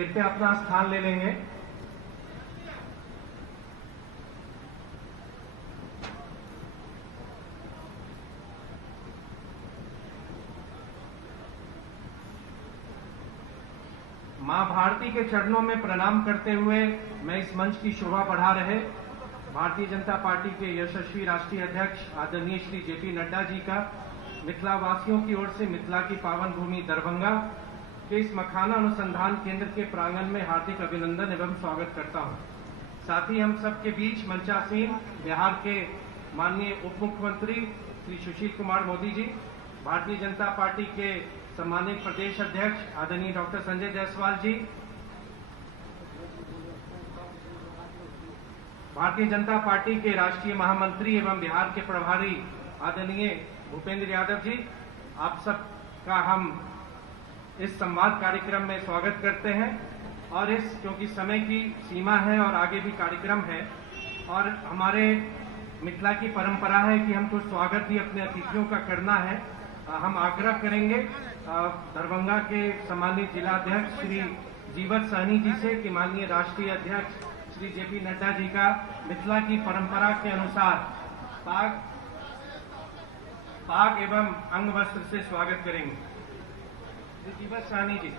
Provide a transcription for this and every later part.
कृपया अपना स्थान ले लेंगे। मां भारती के चरणों में प्रणाम करते हुए मैं इस मंच की शोभा बढ़ा रहे भारतीय जनता पार्टी के यशस्वी राष्ट्रीय अध्यक्ष आदरणीय श्री जेपी नड्डा जी का मिथिला वासियों की ओर से मिथिला की पावन भूमि दरभंगा के इस मखाना अनुसंधान केंद्र के प्रांगण में हार्दिक अभिनंदन एवं स्वागत करता हूं। साथ ही हम सबके बीच मंचासीन बिहार के माननीय उप मुख्यमंत्री श्री सुशील कुमार मोदी जी, भारतीय जनता पार्टी के सम्मानित प्रदेश अध्यक्ष आदरणीय डॉक्टर संजय जायसवाल जी, भारतीय जनता पार्टी के राष्ट्रीय महामंत्री एवं बिहार के प्रभारी आदरणीय भूपेंद्र यादव जी, आप सबका हम इस संवाद कार्यक्रम में स्वागत करते हैं। और इस क्योंकि समय की सीमा है और आगे भी कार्यक्रम है और हमारे मिथिला की परंपरा है कि हमको स्वागत भी अपने अतिथियों का करना है, हम आग्रह करेंगे दरभंगा के सम्मानित जिलाध्यक्ष श्री जीवत सहनी जी से कि माननीय राष्ट्रीय अध्यक्ष श्री जेपी नड्डा जी का मिथिला की परंपरा के अनुसार पाग एवं अंग वस्त्र से स्वागत करेंगे। श्री जीवत सहनी जी।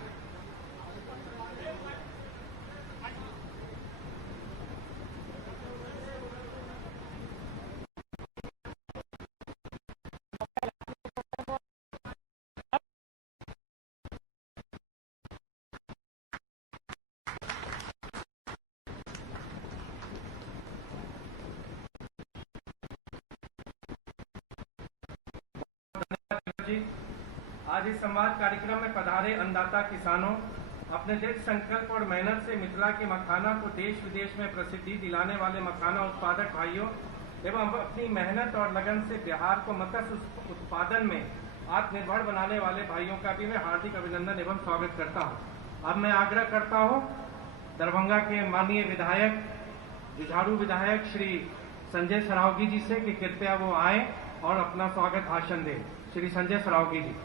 आज इस संवाद कार्यक्रम में पधारे अन्नदाता किसानों, अपने दृढ़ संकल्प और मेहनत से मिथिला के मखाना को देश विदेश में प्रसिद्धि दिलाने वाले मखाना उत्पादक भाइयों एवं अपनी मेहनत और लगन से बिहार को मत्स्य उत्पादन में आत्मनिर्भर बनाने वाले भाइयों का भी मैं हार्दिक अभिनंदन एवं स्वागत करता हूं। अब मैं आग्रह करता हूं दरभंगा के माननीय विधायक, जुझारू विधायक श्री संजय सरावगी जी से कि कृपया वो आए और अपना स्वागत भाषण दें। श्री संजय सरावगी जी।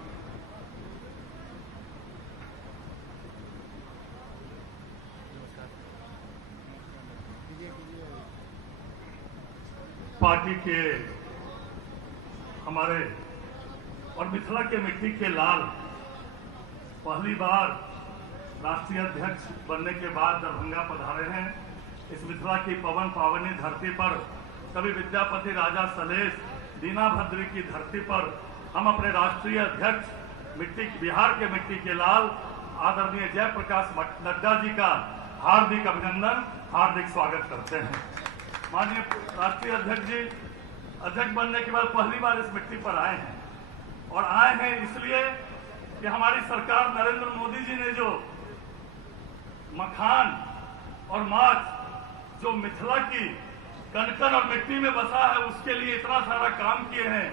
पार्टी के हमारे और मिथिला के मिट्टी के लाल पहली बार राष्ट्रीय अध्यक्ष बनने के बाद दरभंगा पधारे हैं। इस मिथिला की पवन पावनी धरती पर कवि विद्यापति राजा सलेश दीना भद्री की धरती पर हम अपने राष्ट्रीय अध्यक्ष बिहार के मिट्टी के लाल आदरणीय जयप्रकाश नड्डा जी का हार्दिक अभिनंदन, हार्दिक स्वागत करते हैं। माननीय राष्ट्रीय अध्यक्ष जी अध्यक्ष बनने के बाद पहली बार इस मिट्टी पर आए हैं और आए हैं इसलिए कि हमारी सरकार नरेंद्र मोदी जी ने जो मखान और माछ जो मिथिला की कनकन और मिट्टी में बसा है उसके लिए इतना सारा काम किए हैं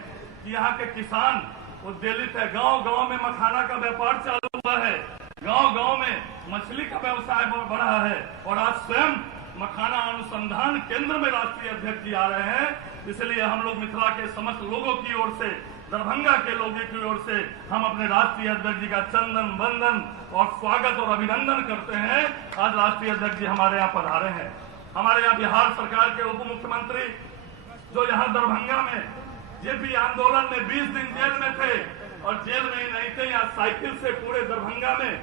कि यहाँ के किसान उद्वेलित है। गांव-गांव में मखाना का व्यापार चालू हुआ है, गांव-गांव में मछली का व्यवसाय बढ़ा है और आज स्वयं मखाना अनुसंधान केंद्र में राष्ट्रीय अध्यक्ष जी आ रहे हैं। इसलिए हम लोग मिथिला के समस्त लोगों की ओर से, दरभंगा के लोगों की ओर से हम अपने राष्ट्रीय अध्यक्ष जी का चंदन वंदन और स्वागत और अभिनंदन करते हैं। आज राष्ट्रीय अध्यक्ष जी हमारे यहाँ पधारे हैं। हमारे यहाँ बिहार सरकार के उप मुख्यमंत्री जो यहाँ दरभंगा में जेपी आंदोलन में 20 दिन जेल में थे और जेल में ही नहीं थे, यहाँ साइकिल से पूरे दरभंगा में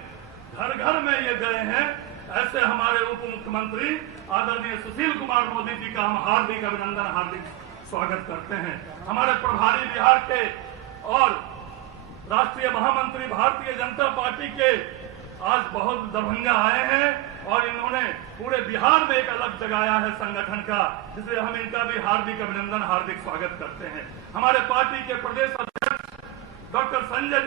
घर घर में ये गए हैं। ऐसे हमारे उप मुख्यमंत्री आदरणीय सुशील कुमार मोदी जी का हम हार्दिक अभिनंदन, हार्दिक स्वागत करते हैं। हमारे प्रभारी बिहार के और राष्ट्रीय महामंत्री भारतीय जनता पार्टी के आज बहुत दरभंगा आए हैं और इन्होंने पूरे बिहार में एक अलग जगाया है संगठन का, इसलिए हम इनका भी हार्दिक अभिनंदन, हार्दिक स्वागत करते हैं। हमारे पार्टी के प्रदेश अध्यक्ष डॉक्टर संजय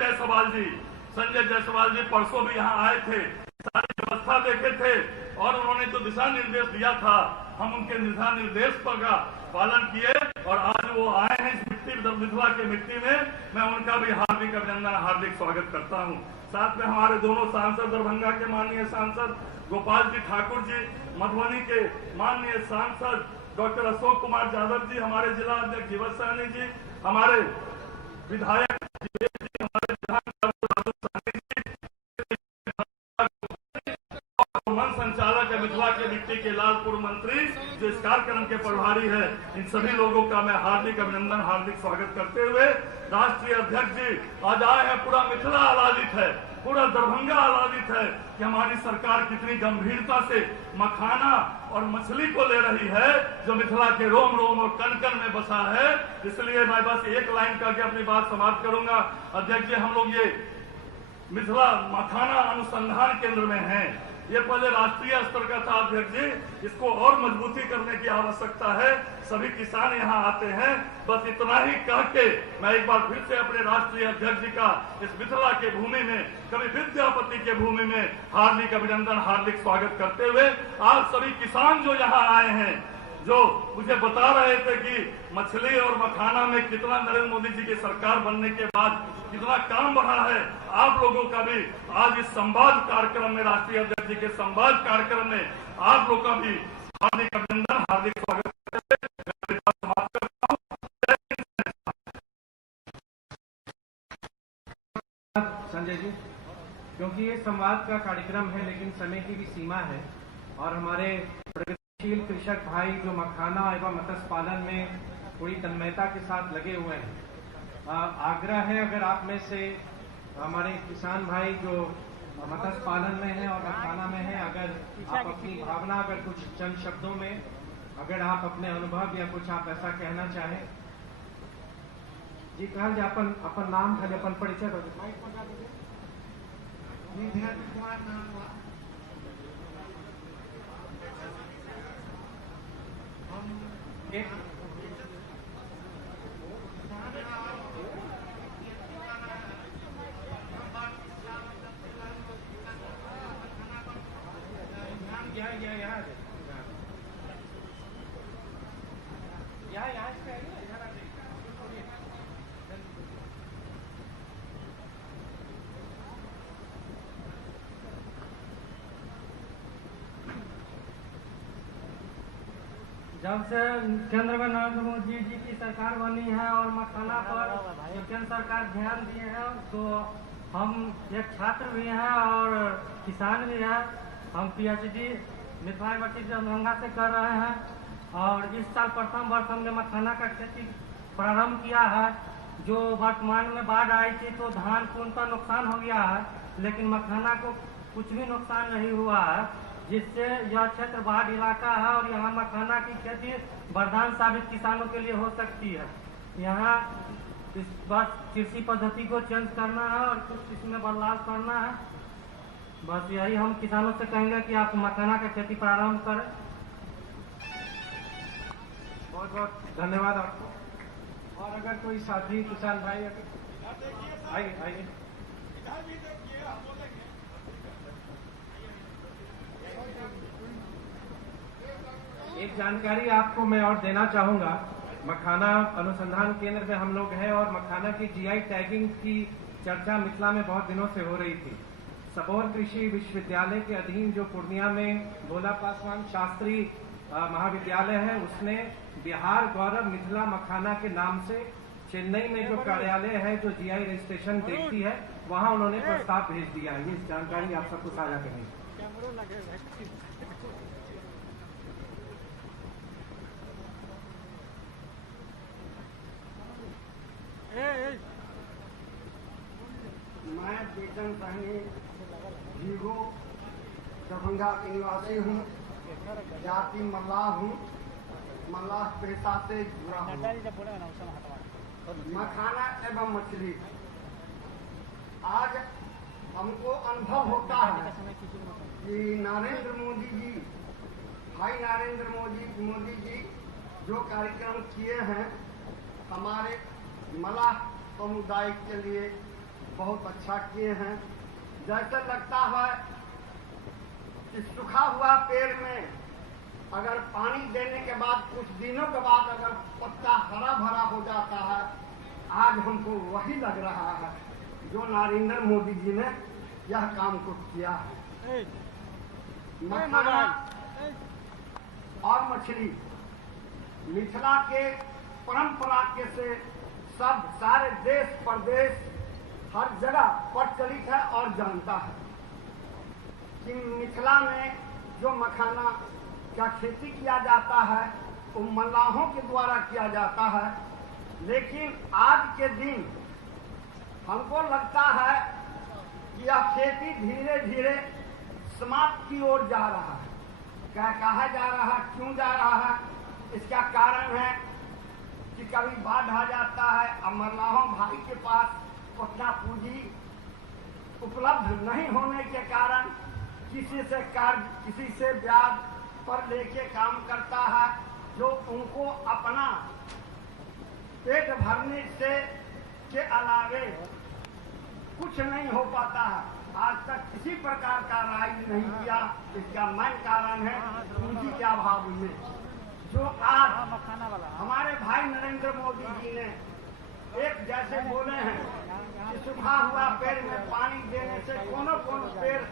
जायसवाल जी परसों भी यहाँ आए थे, सारी व्यवस्था देखे थे और उन्होंने जो दिशा निर्देश दिया था हम उनके दिशा निर्देश का पालन किए और आज वो आए हैं इस मिथिला के मिट्टी में। मैं उनका भी हार्दिक अभिनंदन, हार्दिक स्वागत करता हूं। साथ में हमारे दोनों सांसद, दरभंगा के माननीय सांसद गोपाल जी ठाकुर जी, मधुबनी के माननीय सांसद डॉक्टर अशोक कुमार यादव जी, हमारे जिला अध्यक्ष जीवत सहनी जी, हमारे विधायक हमारे मन संचालक है मिथिला के मिट्टी के लाल पूर्व मंत्री जो इस कार्यक्रम के प्रभारी है, इन सभी लोगों का मैं हार्दिक अभिनंदन हार्दिक स्वागत करते हुए राष्ट्रीय अध्यक्ष जी आज आए हैं। पूरा मिथिला आह्लादित है, पूरा दरभंगा आह्लादित है कि हमारी सरकार कितनी गंभीरता से मखाना और मछली को ले रही है जो मिथिला के रोम रोम और कण कण में बसा है। इसलिए मैं बस एक लाइन करके अपनी बात समाप्त करूंगा। अध्यक्ष जी, हम लोग ये मिथिला मखाना अनुसंधान केंद्र में हैं। ये पहले राष्ट्रीय स्तर का था अध्यक्ष जी, इसको और मजबूती करने की आवश्यकता है। सभी किसान यहाँ आते हैं। बस इतना ही कह के मैं एक बार फिर से अपने राष्ट्रीय अध्यक्ष जी का इस मिथिला के भूमि में, कवि विद्यापति के भूमि में हार्दिक अभिनंदन हार्दिक स्वागत करते हुए आज सभी किसान जो यहाँ आए हैं, जो मुझे बता रहे थे कि मछली और मखाना में कितना नरेंद्र मोदी जी की सरकार बनने के बाद कितना काम बढ़ा है, आप लोगों का भी आज इस संवाद कार्यक्रम में, राष्ट्रीय अध्यक्ष जी के संवाद कार्यक्रम में आप लोग का भी हार्दिक अभिनंदन हार्दिक स्वागत करते हुए समाप्त करता हूं। संजय जी, क्योंकि ये संवाद का कार्यक्रम है लेकिन समय की भी सीमा है और हमारे प्रगतिशील कृषक भाई जो मखाना एवं मत्स्य पालन में पूरी तन्मयता के साथ लगे हुए हैं, आग्रह है अगर आप में से हमारे किसान भाई जो मत्स्य पालन में है और मखाना में है, अगर आप अपनी भावना अगर कुछ चंद शब्दों में अगर आप अपने अनुभव या कुछ आप ऐसा कहना चाहें जी। कहल अपन अपन नाम खाली अपन परिचय जब से केंद्र में नरेंद्र मोदी जी की सरकार बनी है और मखाना पर केंद्र सरकार ध्यान दिए हैं, तो हम एक छात्र भी हैं और किसान भी हैं। हम PhD मिथिला यूनिवर्सिटी दरभंगा से कर रहे हैं और इस साल प्रथम वर्ष हमने मखाना का खेती प्रारंभ किया है। जो वर्तमान में बाढ़ आई थी तो धान को उनका नुकसान हो गया है, लेकिन मखाना को कुछ भी नुकसान नहीं हुआ है, जिससे यह क्षेत्र बाढ़ इलाका है और यहाँ मखाना की खेती वरदान साबित किसानों के लिए हो सकती है। यहाँ इस बस कृषि पद्धति को चेंज करना है और कुछ इसमें बदलाव करना है। बस यही हम किसानों से कहेंगे कि आप मखाना का खेती प्रारंभ करें। बहुत बहुत धन्यवाद आपको। और अगर कोई साथी किसान भाई आइए आइए। एक जानकारी आपको मैं और देना चाहूंगा। मखाना अनुसंधान केंद्र में हम लोग हैं और मखाना की GI टैगिंग की चर्चा मिथिला में बहुत दिनों से हो रही थी। सबौर कृषि विश्वविद्यालय के अधीन जो पूर्णिया में भोला पासवान शास्त्री महाविद्यालय है, उसने बिहार गौरव मिथिला मखाना के नाम से चेन्नई में जो कार्यालय है जो GI रजिस्ट्रेशन देखती है, वहां उन्होंने प्रस्ताव भेज दिया है। ये जानकारी आप सबको साझा करेंगे। मैं चेतन सहनी जीरो दरभंगा के निवासी हूँ, जाति मल्लाह हूँ, मल्लाह पेशा से जुड़ा हूँ। मखाना एवं मछली आज हमको अनुभव होता है कि नरेंद्र मोदी जी, भाई नरेंद्र मोदी जी जो कार्यक्रम किए हैं हमारे मल्लाह समुदाय के लिए बहुत अच्छा किए हैं। जैसे लगता है कि सूखा हुआ पेड़ में अगर पानी देने के बाद कुछ दिनों के बाद अगर पत्ता हरा भरा हो जाता है, आज हमको वही लग रहा है जो नरेंद्र मोदी जी ने यह काम को किया है। मखाना और मछली मिथिला के परंपरा के से सब सारे देश प्रदेश हर जगह प्रचलित है और जानता है। कि मिथिला में जो मखाना का खेती किया जाता है वो मल्लाहों के द्वारा किया जाता है, लेकिन आज के दिन हमको लगता है कि यह खेती धीरे धीरे समाप्त की ओर जा रहा है। क्या कहा जा रहा है, क्यों जा रहा है? इसका कारण है कि कभी बाढ़ आ जाता है, अब मल्लाहों भाई के पास उतना पूंजी उपलब्ध नहीं होने के कारण किसी से ब्याज पर लेके काम करता है, जो उनको अपना पेट भरने से के अलावे कुछ नहीं हो पाता है। आज तक किसी प्रकार का राइज नहीं किया। इसका मेन कारण है पूंजी के अभाव में, जो आज हमारे भाई नरेंद्र मोदी जी ने एक जैसे बोले हैं कि सूखा हुआ पेड़ में पानी देने से कोनो पेड़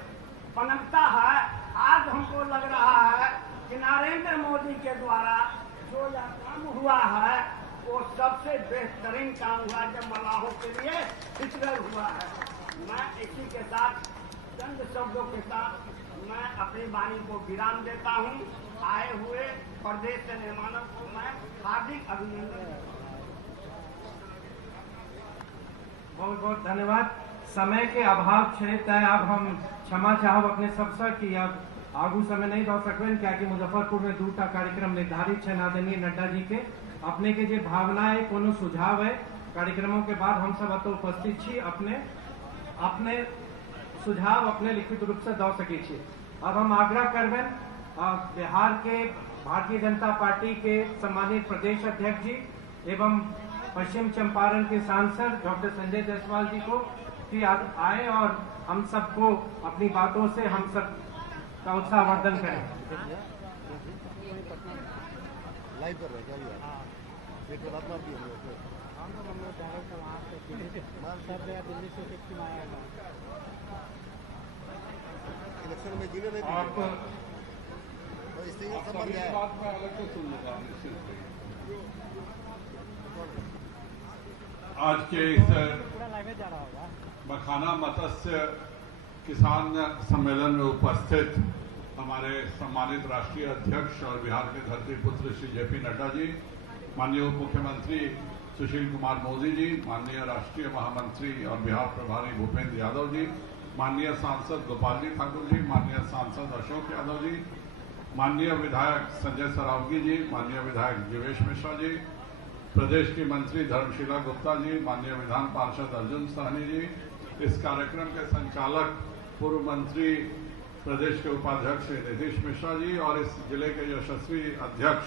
पनपता है। आज हमको लग रहा है कि नरेंद्र मोदी के द्वारा जो यह काम हुआ है वो सबसे बेहतरीन काम हुआ जो मल्लाहों के लिए हितकर हुआ है। मैं इसी के साथ चंद शब्दों के साथ मैं अपनी वाणी को विराम देता हूँ। आए हुए प्रदेश के मेहमानों को मैं हार्दिक अभिनंदन। बहुत बहुत धन्यवाद। समय के अभाव छे तय अब हम क्षमा चाहब अपने सबसे कि अब आगू समय नहीं दो सकबें, क्या कि मुजफ्फरपुर में 2टा कार्यक्रम निर्धारित है आदरणीय नड्डा जी के। अपने के जे भावना है, कोनो सुझाव है, कार्यक्रमों के बाद हम सब अत उपस्थित छी, अपने सुझाव अपने लिखित रूप से दो सके छी। अब हम आग्रह करबें बिहार के भारतीय जनता पार्टी के सम्मानित प्रदेश अध्यक्ष जी एवं पश्चिम चंपारण के सांसद डॉक्टर संजय जायसवाल जी को कि आए और हम सबको अपनी बातों से हम सब का उत्साहवर्धन करें। लाइव कर रहे हैं इलेक्शन में जीने नहीं आप बात में अलग से सुन लूंगा। आज के इस मखाना मत्स्य किसान सम्मेलन में उपस्थित हमारे सम्मानित राष्ट्रीय अध्यक्ष और बिहार के धरती पुत्र श्री जेपी नड्डा जी, माननीय उप मुख्यमंत्री सुशील कुमार मोदी जी, माननीय राष्ट्रीय महामंत्री और बिहार प्रभारी भूपेंद्र यादव जी, माननीय सांसद गोपाल जी ठाकुर जी, माननीय सांसद अशोक यादव जी, माननीय विधायक संजय सरावगी जी, माननीय विधायक जीवेश मिश्रा जी, प्रदेश की मंत्री धर्मशीला गुप्ता जी, माननीय विधान पार्षद अर्जुन साहनी जी, इस कार्यक्रम के संचालक पूर्व मंत्री प्रदेश के उपाध्यक्ष श्री नीतीश मिश्रा जी और इस जिले के यशस्वी अध्यक्ष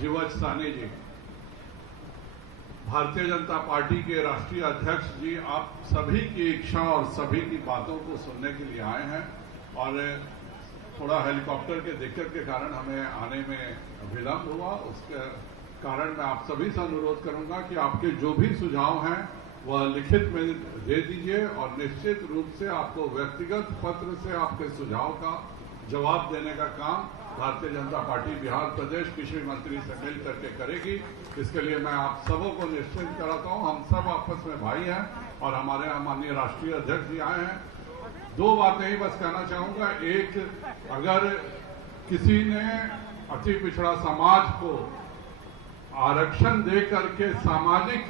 जीवज साहनी जी, भारतीय जनता पार्टी के राष्ट्रीय अध्यक्ष जी, आप सभी की इच्छा और सभी की बातों को सुनने के लिए आए हैं और थोड़ा हेलीकॉप्टर के दिक्कत के कारण हमें आने में विलंब हुआ। उसके कारण मैं आप सभी से अनुरोध करूंगा कि आपके जो भी सुझाव हैं वह लिखित में दे दीजिए और निश्चित रूप से आपको व्यक्तिगत पत्र से आपके सुझाव का जवाब देने का काम भारतीय जनता पार्टी बिहार प्रदेश कृषि मंत्री से मिल करके करेगी। इसके लिए मैं आप सबों को निश्चित कराता हूं, हम सब आपस में भाई हैं और हमारे यहाँ माननीय राष्ट्रीय अध्यक्ष जी आए हैं। 2 बातें ही बस कहना चाहूंगा। एक, अगर किसी ने अति पिछड़ा समाज को आरक्षण दे करके सामाजिक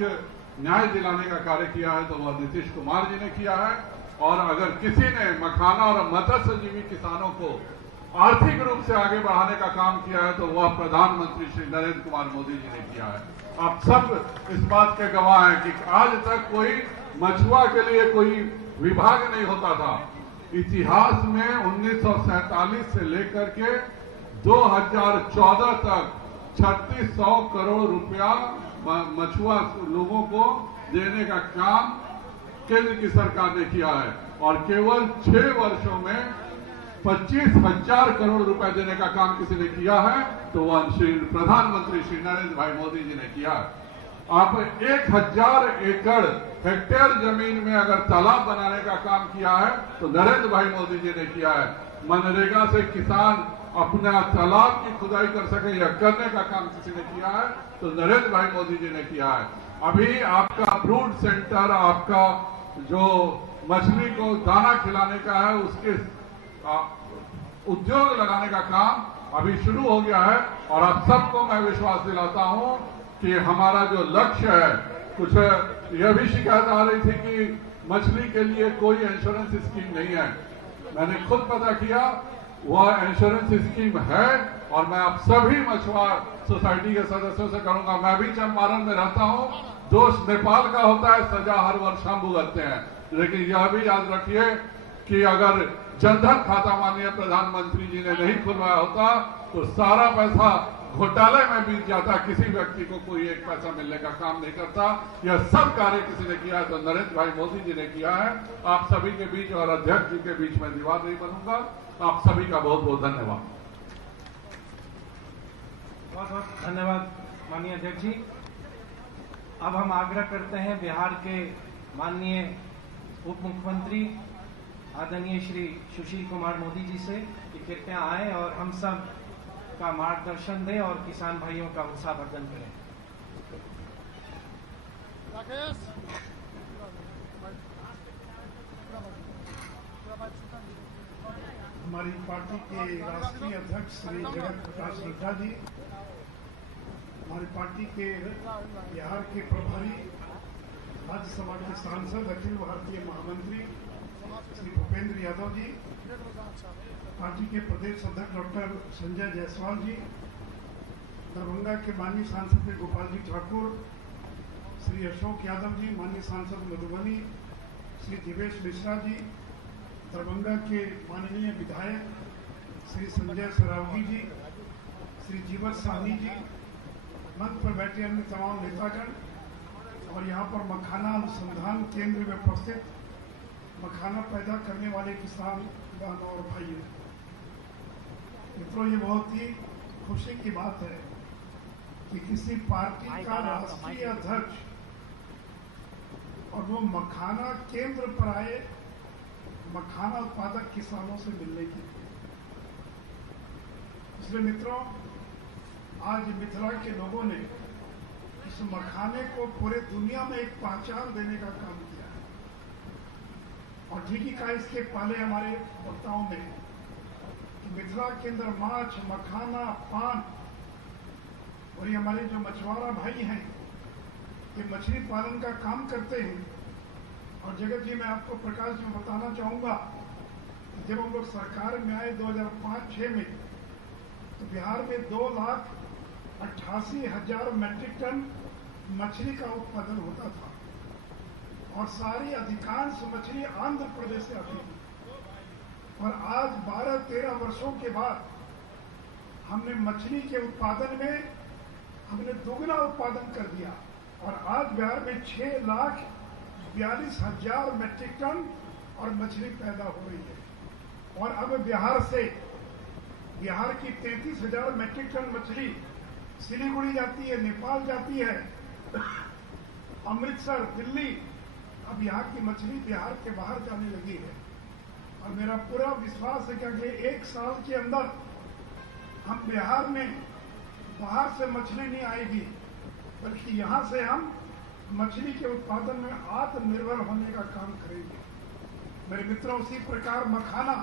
न्याय दिलाने का कार्य किया है तो वह नीतीश कुमार जी ने किया है, और अगर किसी ने मखाना और मत्स्यजीवी किसानों को आर्थिक रूप से आगे बढ़ाने का काम किया है तो वह प्रधानमंत्री श्री नरेंद्र कुमार मोदी जी ने किया है। आप सब इस बात के गवाह हैं कि आज तक कोई मछुआ के लिए कोई विभाग नहीं होता था। इतिहास में 1947 से लेकर के 2014 तक 3600 करोड़ रुपया मछुआ लोगों को देने का काम केंद्र की सरकार ने किया है और केवल 6 वर्षों में 25,000 करोड़ रुपए देने का काम किसी ने किया है तो वह श्री प्रधानमंत्री श्री नरेंद्र भाई मोदी जी ने किया है। आप 1000 एकड़ हेक्टेयर जमीन में अगर तालाब बनाने का काम किया है तो नरेंद्र भाई मोदी जी ने किया है। मनरेगा से किसान अपना तालाब की खुदाई कर सके या करने का काम किसी ने किया है तो नरेंद्र भाई मोदी जी ने किया है। अभी आपका फ्रूट सेंटर, आपका जो मछली को दाना खिलाने का है उसके उद्योग लगाने का काम अभी शुरू हो गया है। और आप सबको मैं विश्वास दिलाता हूं कि हमारा जो लक्ष्य है, कुछ यह भी शिकायत आ रही थी कि मछली के लिए कोई इंश्योरेंस स्कीम नहीं है। मैंने खुद पता किया, वह इंश्योरेंस स्कीम है। और मैं आप सभी मछुआरा सोसाइटी के सदस्यों से कहूंगा, मैं भी चंपारण में रहता हूं, दोष नेपाल का होता है, सजा हर वर्ष हम भुगतते हैं। लेकिन यह भी याद रखिए कि अगर जनधन खाता माननीय प्रधानमंत्री जी ने नहीं खुलवाया होता तो सारा पैसा घोटाले में बीत जाता। किसी व्यक्ति को कोई एक पैसा मिलने का काम नहीं करता। यह सब कार्य किसी ने किया है तो नरेंद्र भाई मोदी जी ने किया है। आप सभी के बीच और अध्यक्ष जी के बीच में दीवार नहीं बनूंगा। आप सभी का बहुत बहुत धन्यवाद। बहुत बहुत धन्यवाद माननीय अध्यक्ष जी। अब हम आग्रह करते हैं बिहार के माननीय उप मुख्यमंत्री आदरणीय श्री सुशील कुमार मोदी जी से कि कृपया आए और हम सब का मार्गदर्शन दें और किसान भाइयों का उत्साहवर्धन करें। हमारी पार्टी के राष्ट्रीय अध्यक्ष श्री जगत प्रकाश नड्डा जी, हमारी पार्टी के बिहार के प्रभारी राज्यसभा के सांसद अखिल भारतीय महामंत्री श्री भूपेंद्र यादव जी, पार्टी के प्रदेश अध्यक्ष डॉक्टर संजय जायसवाल जी, दरभंगा के माननीय सांसद श्री गोपाल जी ठाकुर, श्री अशोक यादव जी, माननीय सांसद मधुबनी श्री दिवेश मिश्रा जी, दरभंगा के माननीय विधायक श्री संजय सरावगी जी, श्री जीवन साहनी जी, मंच पर बैठे अन्य तमाम नेतागण और यहाँ पर मखाना अनुसंधान केंद्र में उपस्थित मखाना पैदा करने वाले किसान बहनों और भाइयों, मित्रों, ये बहुत ही खुशी की बात है कि किसी पार्टी का राष्ट्रीय अध्यक्ष और वो मखाना केंद्र पर आए मखाना उत्पादक किसानों से मिलने की। इसलिए मित्रों, आज मिथिला के लोगों ने इस मखाने को पूरे दुनिया में एक पहचान देने का काम किया है। और ठीक ही कहा इसके पहले हमारे वक्ताओं ने कि मिथिला के अंदर माछ, मखाना, पान और ये हमारे जो मछुआरा भाई हैं ये मछली पालन का काम करते हैं। और जगत जी, मैं आपको प्रकाश में बताना चाहूंगा, जब हम लोग सरकार में आए 2005-06 में तो बिहार में 2,88,000 मैट्रिक टन मछली का उत्पादन होता था और सारी अधिकांश मछली आंध्र प्रदेश से आती थी। और आज 12-13 वर्षों के बाद हमने मछली के उत्पादन में हमने दोगुना उत्पादन कर दिया और आज बिहार में 6,42,000 मैट्रिक टन और मछली पैदा हो रही है। और अब बिहार की 33,000 मैट्रिक टन मछली सिलीगुड़ी जाती है, नेपाल जाती है, अमृतसर, दिल्ली, अब यहाँ की मछली बिहार के बाहर जाने लगी है। और मेरा पूरा विश्वास है कि अगले 1 साल के अंदर हम बिहार में बाहर से मछली नहीं आएगी, बल्कि यहाँ से हम मछली के उत्पादन में आत्मनिर्भर होने का काम करेंगे। मेरे मित्रों, उसी प्रकार मखाना,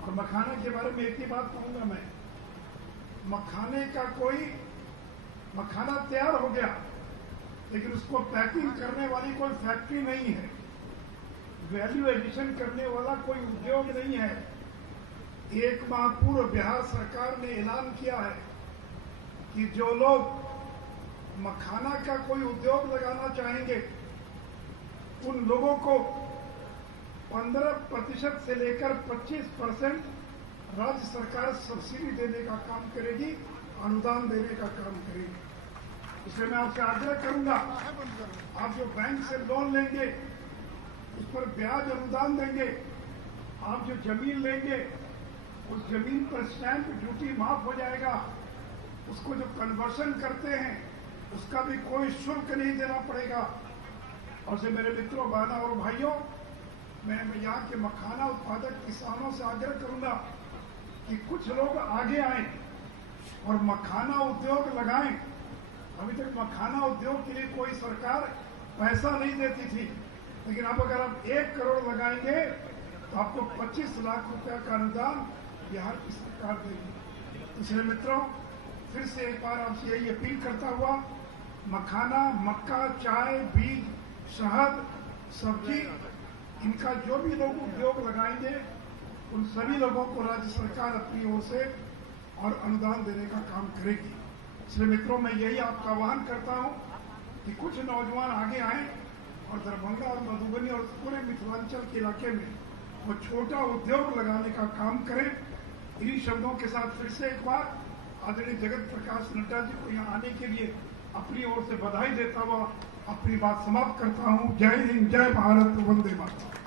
और मखाने के बारे में एक ही बात कहूंगा मैं, मखाना तैयार हो गया लेकिन उसको पैकिंग करने वाली कोई फैक्ट्री नहीं है, वैल्यू एडिशन करने वाला कोई उद्योग नहीं है। 1 माह पूर्व बिहार सरकार ने ऐलान किया है कि जो लोग मखाना का कोई उद्योग लगाना चाहेंगे उन लोगों को 15% से लेकर 25% राज्य सरकार सब्सिडी देने का काम करेगी, अनुदान देने का काम करेगी। इसलिए मैं आपसे आग्रह करूंगा, आप जो बैंक से लोन लेंगे उस पर ब्याज अनुदान देंगे, आप जो जमीन लेंगे उस जमीन पर स्टैंप ड्यूटी माफ हो जाएगा, उसको जो कन्वर्शन करते हैं उसका भी कोई शुल्क नहीं देना पड़ेगा। और से मेरे मित्रों, बहनों और भाइयों, मैं यहाँ के मखाना उत्पादक किसानों से आग्रह करूंगा कि कुछ लोग आगे आए और मखाना उद्योग लगाएं। अभी तक मखाना उद्योग के लिए कोई सरकार पैसा नहीं देती थी, लेकिन अब अगर आप 1 करोड़ लगाएंगे तो आपको 25 लाख रुपया का अनुदान बिहार की सरकार देगी। इसलिए मित्रों, फिर से एक बार आपसे यही अपील करता हुआ, मखाना, मक्का, चाय, बीज, शहद, सब्जी, इनका जो भी लोग उद्योग लगाएंगे उन सभी लोगों को राज्य सरकार अपनी ओर से और अनुदान देने का काम करेगी। इसलिए मित्रों, मैं यही आपका आह्वान करता हूं कि कुछ नौजवान आगे आए और दरभंगा और मधुबनी और पूरे मिथिलांचल के इलाके में वो छोटा उद्योग लगाने का काम करें। इन्हीं शब्दों के साथ फिर से एक बार आदरणीय जगत प्रकाश नड्डा जी को यहाँ आने के लिए अपनी ओर से बधाई देता हुआ अपनी बात समाप्त करता हूँ। जय हिंद, जय भारत, वंदे मातरम।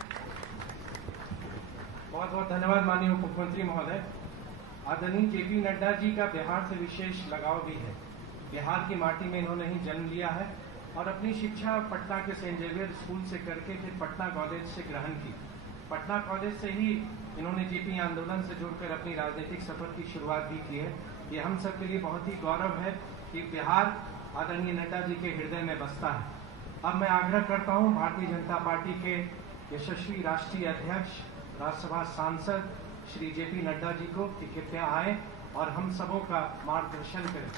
बहुत बहुत धन्यवाद माननीय उप मुख्यमंत्री महोदय। आदरणीय जेपी नड्डा जी का बिहार से विशेष लगाव भी है। बिहार की माटी में इन्होंने ही जन्म लिया है और अपनी शिक्षा पटना के सेंट जेवियर स्कूल से करके फिर पटना कॉलेज से ग्रहण की। पटना कॉलेज से ही इन्होंने जेपी आंदोलन से जुड़कर अपनी राजनीतिक सफर की शुरुआत भी की है। ये हम सब के लिए बहुत ही गौरव है कि बिहार आदरणीय नड्डा जी के हृदय में बसता है। अब मैं आग्रह करता हूं भारतीय जनता पार्टी के यशस्वी राष्ट्रीय अध्यक्ष, राज्यसभा सांसद श्री जेपी नड्डा जी को कि कृपया आए और हम सबों का मार्गदर्शन करें।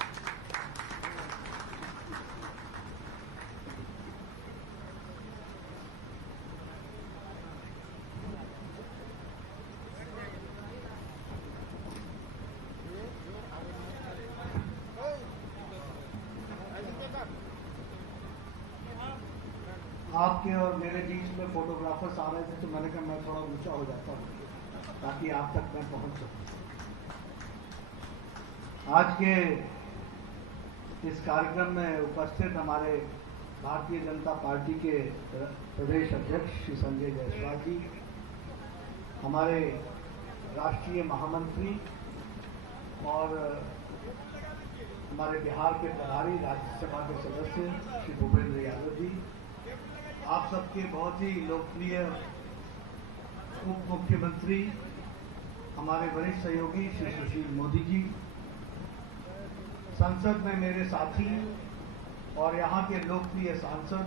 आपके और मेरे बीच में फोटोग्राफर्स आ रहे थे तो मैंने कहा मैं थोड़ा ऊंचा हो जाता हूँ ताकि आप तक मैं पहुंच सकूं। आज के इस कार्यक्रम में उपस्थित हमारे भारतीय जनता पार्टी के प्रदेश अध्यक्ष श्री संजय जायसवाल जी, हमारे राष्ट्रीय महामंत्री और हमारे बिहार के प्रभारी राज्यसभा के सदस्य श्री भूपेंद्र यादव जी, आप सबके बहुत ही लोकप्रिय उप मुख्यमंत्री हमारे वरिष्ठ सहयोगी श्री सुशील मोदी जी, संसद में मेरे साथी और यहाँ के लोकप्रिय सांसद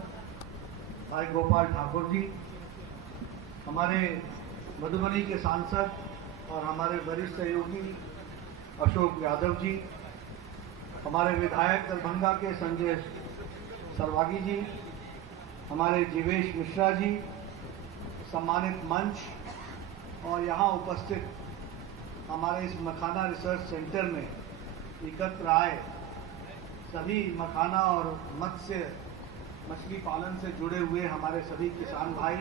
भाई गोपाल ठाकुर जी, हमारे मधुबनी के सांसद और हमारे वरिष्ठ सहयोगी अशोक यादव जी, हमारे विधायक दरभंगा के संजय सरवागी जी, हमारे जीवेश मिश्रा जी, सम्मानित मंच और यहाँ उपस्थित हमारे इस मखाना रिसर्च सेंटर में एकत्र आए सभी मखाना और मत्स्य मछली पालन से जुड़े हुए हमारे सभी किसान भाई,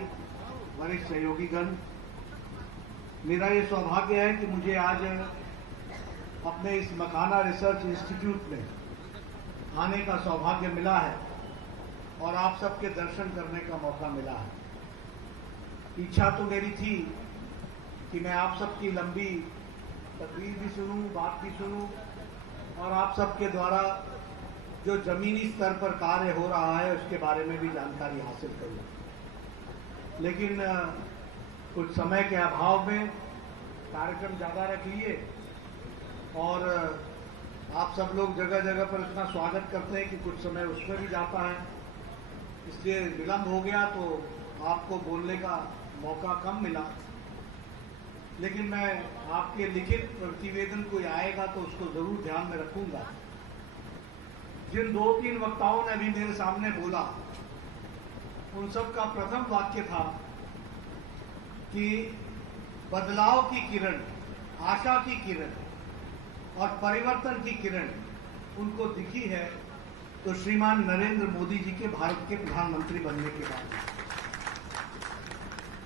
वरिष्ठ सहयोगीगण, मेरा ये सौभाग्य है कि मुझे आज अपने इस मखाना रिसर्च इंस्टीट्यूट में आने का सौभाग्य मिला है और आप सबके दर्शन करने का मौका मिला है। इच्छा तो मेरी थी कि मैं आप सबकी लंबी तकरीर भी सुनूं, बात भी सुनूं और आप सबके द्वारा जो जमीनी स्तर पर कार्य हो रहा है उसके बारे में भी जानकारी हासिल करूं। लेकिन कुछ समय के अभाव में कार्यक्रम ज़्यादा रख लिए और आप सब लोग जगह जगह पर इतना स्वागत करते हैं कि कुछ समय उसमें भी जाता है, इसलिए विलंब हो गया तो आपको बोलने का मौका कम मिला। लेकिन मैं आपके लिखित प्रतिवेदन कोई आएगा तो उसको जरूर ध्यान में रखूंगा। जिन 2-3 वक्ताओं ने अभी मेरे सामने बोला उन सब का प्रथम वाक्य था कि बदलाव की किरण, आशा की किरण और परिवर्तन की किरण उनको दिखी है तो श्रीमान नरेंद्र मोदी जी के भारत के प्रधानमंत्री बनने के बाद।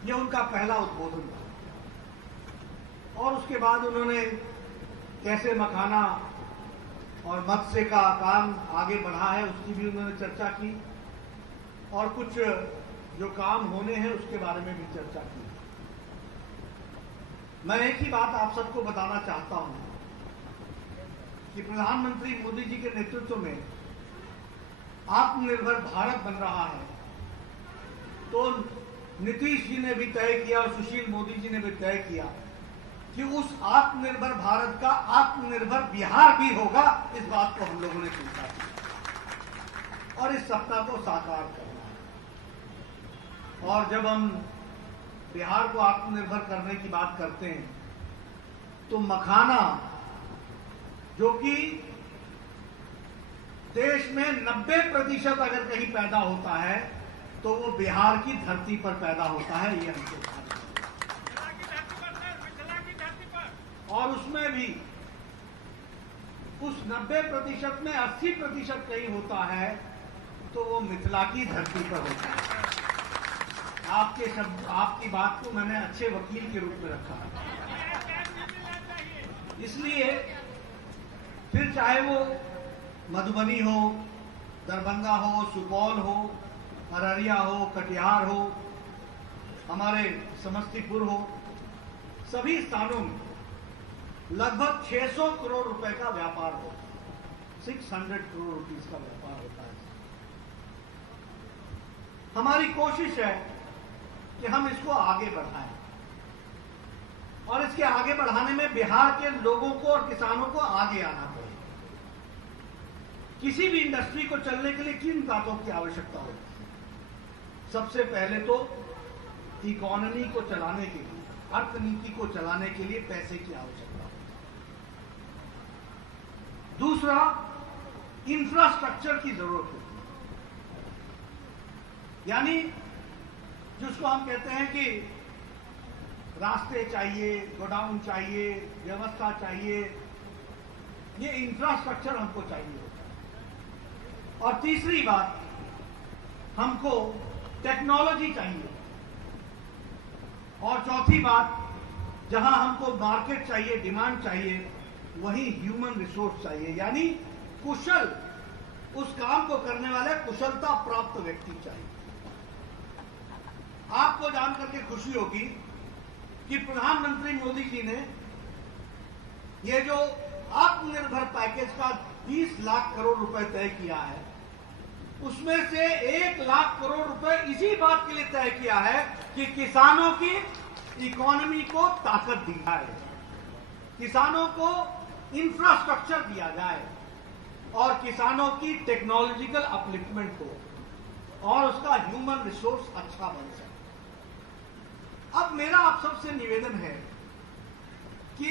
यह उनका पहला उद्बोधन था और उसके बाद उन्होंने कैसे मखाना और मत्स्य का काम आगे बढ़ा है उसकी भी उन्होंने चर्चा की और कुछ जो काम होने हैं उसके बारे में भी चर्चा की। मैं एक ही बात आप सबको बताना चाहता हूं कि प्रधानमंत्री मोदी जी के नेतृत्व में आत्मनिर्भर भारत बन रहा है तो नीतीश जी ने भी तय किया और सुशील मोदी जी ने भी तय किया कि उस आत्मनिर्भर भारत का आत्मनिर्भर बिहार भी होगा। इस बात को हम लोगों ने चिंता की और इस सपना को साकार करना है। और जब हम बिहार को आत्मनिर्भर करने की बात करते हैं तो मखाना, जो कि देश में 90% अगर कहीं पैदा होता है तो वो बिहार की धरती पर पैदा होता है, ये हमको और उसमें भी उस 90% में 80% कहीं होता है तो वो मिथिला की धरती पर होता है। आपके शब्द, आपकी बात को मैंने अच्छे वकील के रूप में रखा है। इसलिए फिर चाहे वो मधुबनी हो, दरभंगा हो, सुपौल हो, अररिया हो, कटिहार हो, हमारे समस्तीपुर हो, सभी स्थानों में लगभग 600 करोड़ रुपए का व्यापार हो, 600 करोड़ रुपीस का व्यापार होता है। हमारी कोशिश है कि हम इसको आगे बढ़ाएं और इसके आगे बढ़ाने में बिहार के लोगों को और किसानों को आगे आना पड़े। किसी भी इंडस्ट्री को चलने के लिए किन बातों की आवश्यकता होती है? सबसे पहले तो इकोनॉमी को चलाने के लिए, अर्थनीति को चलाने के लिए पैसे की आवश्यकता होती है। दूसरा, इंफ्रास्ट्रक्चर की जरूरत होती है, यानी जिसको हम कहते हैं कि रास्ते चाहिए, गोडाउन चाहिए, व्यवस्था चाहिए, ये इंफ्रास्ट्रक्चर हमको चाहिए। और तीसरी बात, हमको टेक्नोलॉजी चाहिए। और चौथी बात, जहां हमको मार्केट चाहिए, डिमांड चाहिए, वहीं ह्यूमन रिसोर्स चाहिए, यानी कुशल, उस काम को करने वाले कुशलता प्राप्त व्यक्ति चाहिए। आपको जानकर के खुशी होगी कि प्रधानमंत्री मोदी जी ने ये जो आत्मनिर्भर पैकेज का 20 लाख करोड़ रुपए तय किया है, उसमें से 1 लाख करोड़ रुपए इसी बात के लिए तय किया है कि किसानों की इकोनॉमी को ताकत दी जाए, किसानों को इंफ्रास्ट्रक्चर दिया जाए और किसानों की टेक्नोलॉजिकल अपलिफ्टमेंट हो और उसका ह्यूमन रिसोर्स अच्छा बन सके। अब मेरा आप सबसे निवेदन है कि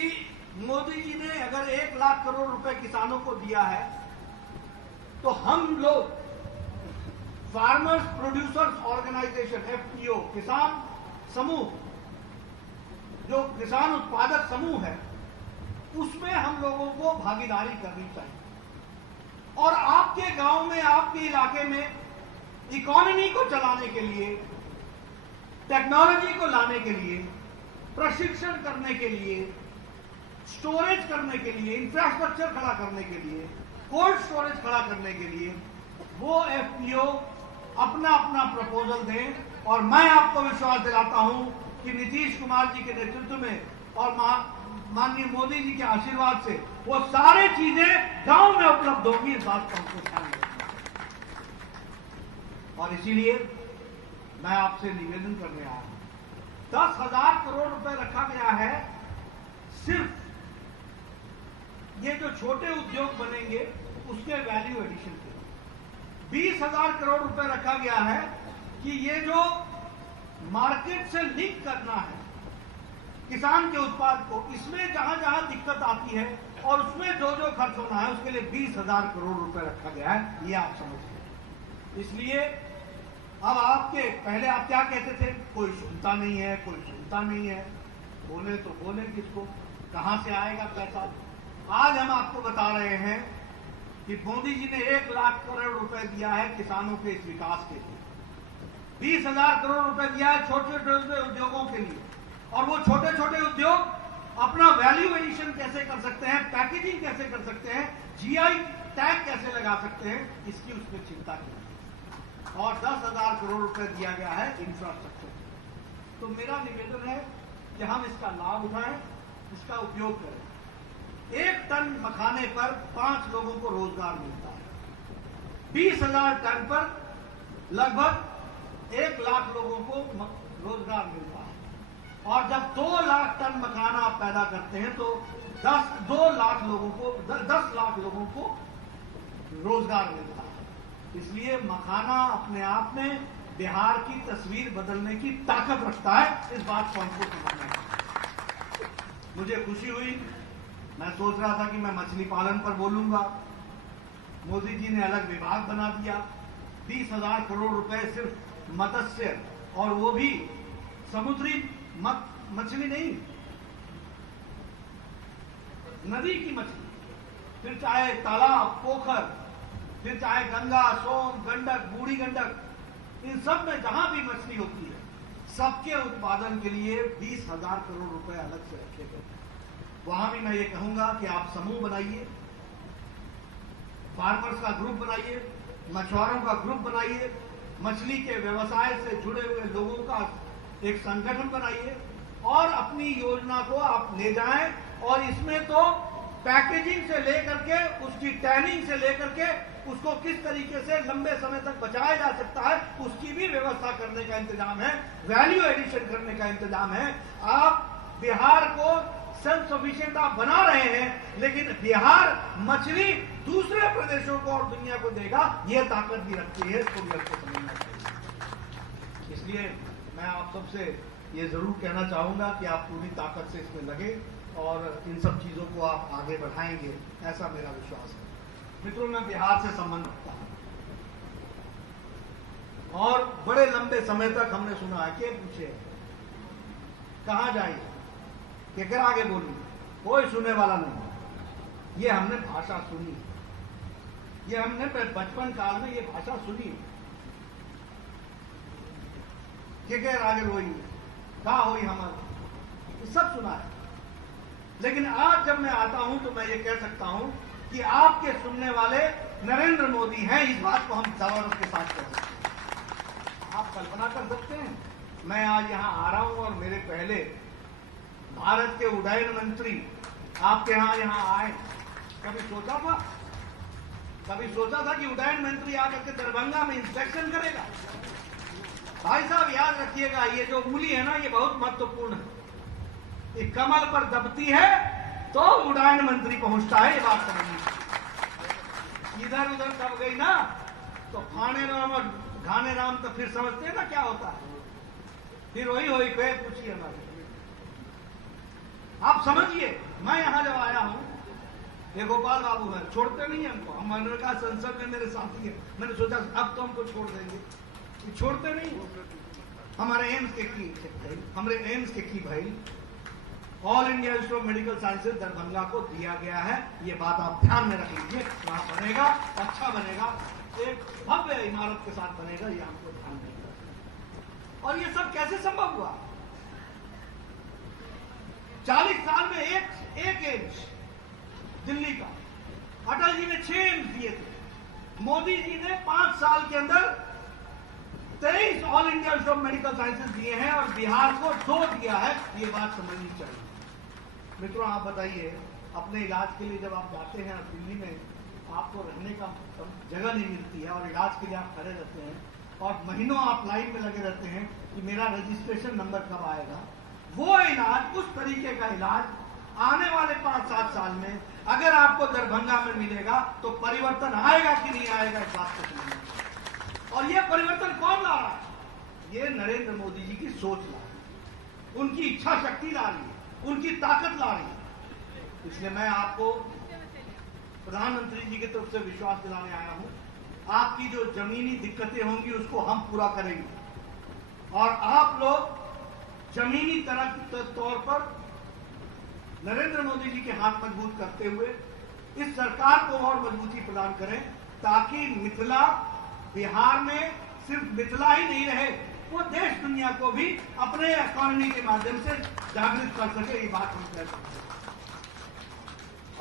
मोदी जी ने अगर 1 लाख करोड़ रुपए किसानों को दिया है तो हम लोग फार्मर्स प्रोड्यूसर्स ऑर्गेनाइजेशन, FPO, किसान समूह, जो किसान उत्पादक समूह है, उसमें हम लोगों को भागीदारी करनी चाहिए। और आपके गांव में, आपके इलाके में इकोनॉमी को चलाने के लिए, टेक्नोलॉजी को लाने के लिए, प्रशिक्षण करने के लिए, स्टोरेज करने के लिए, इंफ्रास्ट्रक्चर खड़ा करने के लिए, कोल्ड स्टोरेज खड़ा करने के लिए वो FPO अपना अपना प्रपोजल दें। और मैं आपको विश्वास दिलाता हूं कि नीतीश कुमार जी के नेतृत्व में और माननीय मोदी जी के आशीर्वाद से वो सारे चीजें गांव में उपलब्ध होंगी। इस बात को हमको ध्यान रखना है। और इसीलिए मैं आपसे निवेदन करने आया हूं, 10,000 करोड़ रुपए रखा गया है सिर्फ ये जो छोटे उद्योग बनेंगे उसके वैल्यू एडिशन के लिए। 20,000 करोड़ रुपए रखा गया है कि ये जो मार्केट से लिंक करना है किसान के उत्पाद को, इसमें जहां जहां दिक्कत आती है और उसमें जो जो खर्च होना है उसके लिए 20,000 करोड़ रुपए रखा गया है, ये आप समझिए। इसलिए अब आपके पहले आप क्या कहते थे, कोई सुनता नहीं है, कोई सुनता नहीं है, बोले तो बोले किसको, कहां से आएगा पैसा। आज हम आपको बता रहे हैं कि मोदी जी ने 1 लाख करोड़ रुपए दिया है किसानों के इस विकास के लिए, 20,000 करोड़ रुपए दिया है छोटे छोटे उद्योगों के लिए। और वो छोटे छोटे उद्योग अपना वैल्यू एडिशन कैसे कर सकते हैं, पैकेजिंग कैसे कर सकते हैं, GI टैग कैसे लगा सकते हैं, इसकी उसमें चिंता की। और 10,000 करोड़ रुपए दिया गया है इंफ्रास्ट्रक्चर। तो मेरा निवेदन है कि हम इसका लाभ उठाएं, इसका उपयोग करें। 1 टन मखाने पर 5 लोगों को रोजगार मिलता है, 20,000 टन पर लगभग 1 लाख लोगों को रोजगार मिलता है। और जब 2 लाख टन मखाना आप पैदा करते हैं तो 10 लाख लोगों को रोजगार मिलता है। इसलिए मखाना अपने आप में बिहार की तस्वीर बदलने की ताकत रखता है, इस बात को हमको समझना है। मुझे खुशी हुई, मैं सोच रहा था कि मैं मछली पालन पर बोलूंगा, मोदी जी ने अलग विभाग बना दिया, 20,000 करोड़ रुपए सिर्फ मत्स्य, और वो भी समुद्री मछली नहीं, नदी की मछली, फिर चाहे तालाब, पोखर, फिर चाहे गंगा, सोन, गंडक, बूढ़ी गंडक, इन सब में जहां भी मछली होती है, सबके उत्पादन के लिए 20,000 करोड़ रुपए अलग से रखे गए। वहां भी मैं ये कहूंगा कि आप समूह बनाइए, फार्मर्स का ग्रुप बनाइए, मछुआरों का ग्रुप बनाइए, मछली के व्यवसाय से जुड़े हुए लोगों का एक संगठन बनाइए और अपनी योजना को आप ले जाएं। और इसमें तो पैकेजिंग से लेकर के, उसकी टैनिंग से लेकर के, उसको किस तरीके से लंबे समय तक बचाया जा सकता है, उसकी भी व्यवस्था करने का इंतजाम है, वैल्यू एडिशन करने का इंतजाम है। आप बिहार को सेल्फ सफिशिएंट आप बना रहे हैं, लेकिन बिहार मछली दूसरे प्रदेशों को और दुनिया को देगा, ये ताकत भी रखती है, इसको भी आपको समझना चाहिए। इसलिए मैं आप सबसे ये जरूर कहना चाहूंगा कि आप पूरी ताकत से इसमें लगे और इन सब चीजों को आप आगे बढ़ाएंगे, ऐसा मेरा विश्वास है। मित्रों, मैं बिहार से संबंध रखता हूं और बड़े लंबे समय तक हमने सुना है कि पूछे कहां जाइए, केकर आगे बोलूं, कोई सुनने वाला नहीं। ये हमने भाषा सुनी, ये हमने बचपन काल में ये भाषा सुनी, केकर आगे रोई, कहा हुई हमारे, सब सुना है। लेकिन आज जब मैं आता हूं तो मैं ये कह सकता हूं कि आपके सुनने वाले नरेंद्र मोदी हैं, इस बात को हम जबरदस्त के साथ कह सकते हैं। आप कल्पना कर सकते हैं, मैं आज यहां आ रहा हूं और मेरे पहले भारत के उड्डयन मंत्री आपके यहां आए। कभी सोचा था कि उड्डयन मंत्री आकर के दरभंगा में इंस्पेक्शन करेगा? भाई साहब याद रखिएगा, ये जो उंगली है ना, ये बहुत महत्वपूर्ण है। ये कमल पर दबती है तो उड्डयन मंत्री पहुंचता है, ये बात समझिए। इधर उधर दब गई ना तो खाने राम और घाने राम, तो फिर समझते हैं ना क्या होता है, फिर वही पे पूछिए ना। आप समझिए, मैं यहां जब आया हूं, ये गोपाल बाबू है, छोड़ते नहीं हमको, हम अमेरिका संसद में मेरे साथी है, मैंने सोचा अब तो हमको छोड़ देंगे, छोड़ते नहीं। हमारे एम्स के की भाई all India institute of medical sciences Darbhanga को दिया गया है, ये बात आप ध्यान में रख लीजिए। वहां बनेगा, अच्छा बनेगा, एक भव्य इमारत के साथ बनेगा, ये हमको ध्यान देगा। और ये सब कैसे संभव हुआ? 40 साल में एक एम्स दिल्ली का, अटल जी ने 6 एम्स दिए थे, मोदी जी ने 5 साल के अंदर 23 all India institute of medical sciences दिए हैं और बिहार को 2 दिया है, ये बात समझनी चाहिए। मित्रों, आप बताइए, अपने इलाज के लिए जब आप जाते हैं दिल्ली में, आपको रहने का जगह नहीं मिलती है और इलाज के लिए आप खड़े रहते हैं और महीनों आप लाइन में लगे रहते हैं कि मेरा रजिस्ट्रेशन नंबर कब आएगा। वो इलाज, उस तरीके का इलाज आने वाले 5-7 साल में अगर आपको दरभंगा में मिलेगा तो परिवर्तन आएगा कि नहीं आएगा, इस बात को समझना। और ये परिवर्तन कौन ला रहा है? ये नरेंद्र मोदी जी की सोच ला रही है, उनकी इच्छा शक्ति ला रही है, उनकी ताकत ला रही है। इसलिए मैं आपको प्रधानमंत्री जी की तरफ से विश्वास दिलाने आया हूं, आपकी जो जमीनी दिक्कतें होंगी उसको हम पूरा करेंगे और आप लोग जमीनी तौर पर नरेंद्र मोदी जी के हाथ मजबूत करते हुए इस सरकार को और मजबूती प्रदान करें, ताकि मिथिला बिहार में सिर्फ मिथिला ही नहीं रहे, वो देश दुनिया को भी अपने इकोनॉमी के माध्यम से जागृत कर सके, ये बात हम कह सकते हैं।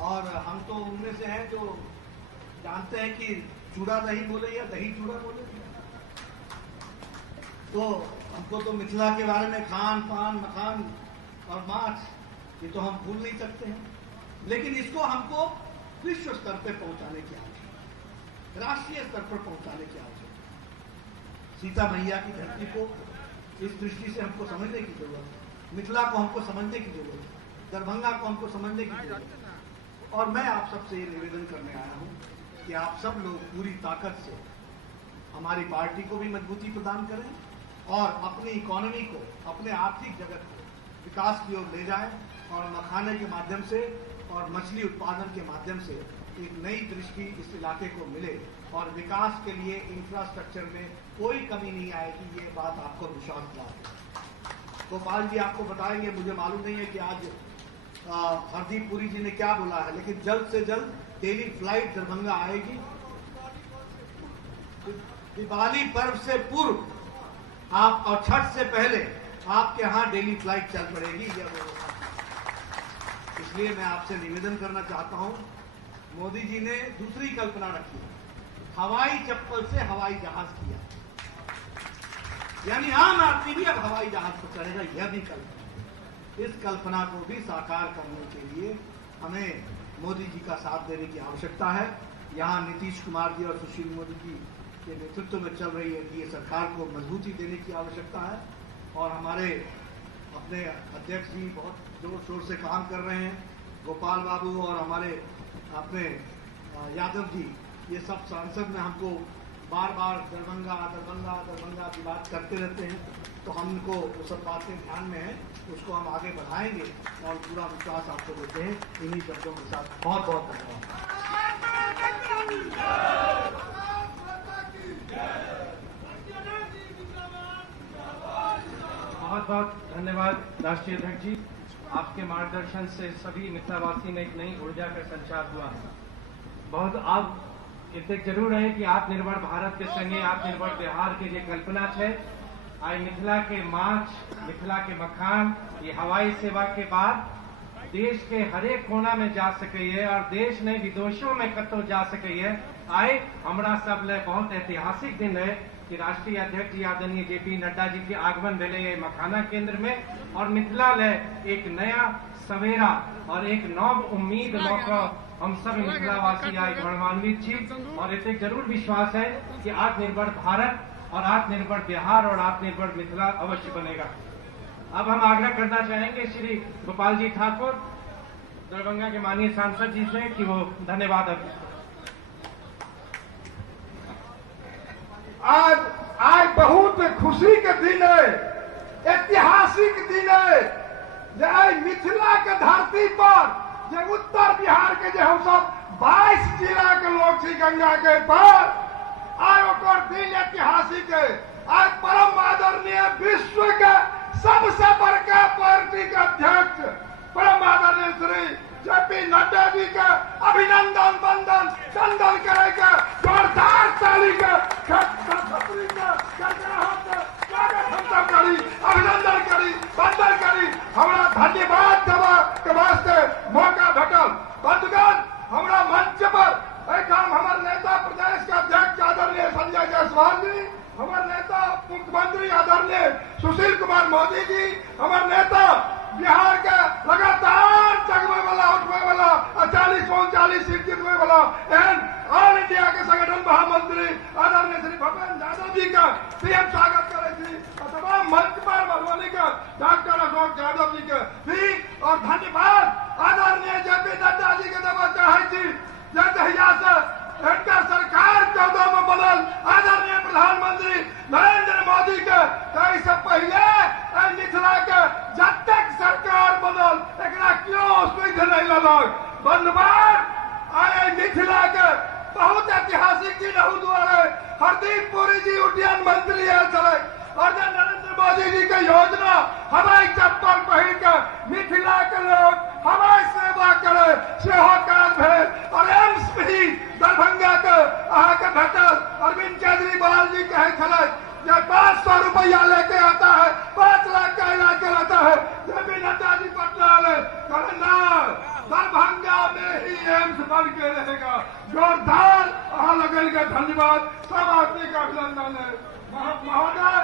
और हम तो उनमें से हैं जो जानते हैं कि चूड़ा दही बोले या दही चूड़ा बोले, तो हमको तो मिथिला के बारे में खान पान, मकान और माछ, ये तो हम भूल नहीं सकते हैं। लेकिन इसको हमको विश्व स्तर पर पहुंचाने की आवश्यकता, राष्ट्रीय स्तर पर पहुंचाने की आवश्यकता। सीता मैया की धरती को इस दृष्टि से हमको समझने की जरूरत है, मिथिला को हमको समझने की जरूरत है, दरभंगा को हमको समझने की जरूरत है। और मैं आप सबसे ये निवेदन करने आया हूं कि आप सब लोग पूरी ताकत से हमारी पार्टी को भी मजबूती प्रदान करें और अपनी इकोनॉमी को, अपने आर्थिक जगत को विकास की ओर ले जाएं और मखाने के माध्यम से और मछली उत्पादन के माध्यम से एक नई दृष्टि इस इलाके को मिले और विकास के लिए इंफ्रास्ट्रक्चर में कोई कमी नहीं आएगी, ये बात आपको विश्वास दिलाएं। गोपाल जी आपको बताएंगे, मुझे मालूम नहीं है कि आज हरदीप पुरी जी ने क्या बोला है, लेकिन जल्द से जल्द डेली फ्लाइट दरभंगा आएगी। दिवाली पर्व से पूर्व आप और छठ से पहले आपके यहाँ डेली फ्लाइट चल पड़ेगी। इसलिए मैं आपसे निवेदन करना चाहता हूं, मोदी जी ने दूसरी कल्पना रखी, हवाई चप्पल से हवाई जहाज किया, यानी आम आदमी भी अब हवाई जहाज पर चढ़ेगा, यह भी कल्पना। इस कल्पना को भी साकार करने के लिए हमें मोदी जी का साथ देने की आवश्यकता है। यहाँ नीतीश कुमार जी और सुशील मोदी जी के नेतृत्व में चल रही है कि ये सरकार को मजबूती देने की आवश्यकता है और हमारे अपने अध्यक्ष जी बहुत जोर शोर से काम कर रहे हैं। गोपाल बाबू और हमारे अपने यादव जी, ये सब सांसद में हमको बार बार दरभंगा दरभंगा दरभंगा की बात करते रहते हैं, तो हमको वो सब बातें ध्यान में है, उसको हम आगे बढ़ाएंगे और पूरा विश्वास आपको देते हैं। इन्हीं शब्दों के साथ बहुत बहुत धन्यवाद। बहुत बहुत धन्यवाद राष्ट्रीय अध्यक्ष जी, आपके मार्गदर्शन से सभी मिथिलावासी में एक नई ऊर्जा का संचार हुआ है। बहुत आप इतने जरूर है कि आत्मनिर्भर भारत के संगे आत्मनिर्भर बिहार के जो कल्पना है, आज मिथिला के माछ, मिथिला के मखान, ये हवाई सेवा के बाद देश के हरेक कोना में जा सके और देश ने विदेशों में कतो जा सके। आए हमरा सब ले बहुत ऐतिहासिक दिन है कि राष्ट्रीय अध्यक्ष जी आदरणीय जेपी नड्डा जी के आगमन भेले मखाना केंद्र में और मिथिला ले एक नया सवेरा और एक नव उम्मीद लौका हम सब मिथिलावासी आज गौरवान्वित छी और इसे जरूर विश्वास है कि आत्मनिर्भर भारत और आत्मनिर्भर बिहार और आत्मनिर्भर मिथिला अवश्य बनेगा। अब हम आग्रह करना चाहेंगे श्री गोपाल जी ठाकुर, दरभंगा के माननीय सांसद जी से कि वो धन्यवाद अर्पित। आज बहुत खुशी के दिन है, ऐतिहासिक दिन है। जय मिथिला के धरती पर जे उत्तर बिहार के जे हम सब 22 जिला के लोग छी गंगा के पार, आज ओकर दिन ऐतिहासिक है। आज परम आदरणीय विश्व के सबसे बड़का पार्टी के अध्यक्ष परम आदरणीय श्री जेपी नड्डा जी के अभिनंदन वंदन चंदन करे के जोरदार ताली के अभिनंदन करी वंदन करी हमरा धन्यवाद देवा के वास्ते मौका भेटल। बंधुगण, हमरा मंच पर एठाम हमर नेता प्रदेश के अध्यक्ष आदरणीय संजय जायसवाल जी, हमर नेता मुख्यमंत्री आदरणीय सुशील कुमार मोदी जी, हमर नेता बिहार के लगातार जगवे वाला उठवे वाला 40-39 सीट जीतवे वाला एंड ऑल इंडिया के संगठन महामंत्री आदरणीय श्री भूपेन्द्र यादव जी का पीएम स्वागत करे थी। तमाम मंच पर मधुबनी के डॉक्टर अशोक यादव जी के भी और धन्यवाद आदरणीय जेपी नड्डा जी के देवा चाहे थी। जहिया से एनडीए सरकार 14 में बनल आदरणीय प्रधानमंत्री नरेंद्र मोदी के कई से पहले मिथिला के जब तक सरकार बनल एकरा क्यों सुध नहीं ललक। बंधुवान, आए मिथिला के बहुत ऐतिहासिक दिन दुआरे हरदीप पुरी जी उड्डयन मंत्री चले और नरेंद्र मोदी जी के योजना हवाई चप्पल पहन के मिथिला के लोग हवाई सेवा करे सेहो काज भेल और एम्स भी दरभंगा के अहाँ के भेटल। अरविंद केजरीवाल जी कहे छले जे 500 रुपया लेके आता है 5 लाख का इलाज कराता है। जेपी नड्डा जी पटना आए कहे ना, दरभंगा में ही एम्स बन के रहेगा। जोरदार अहाँ लगल के धन्यवाद, सब आदमी का अभिनंदन है। महोदय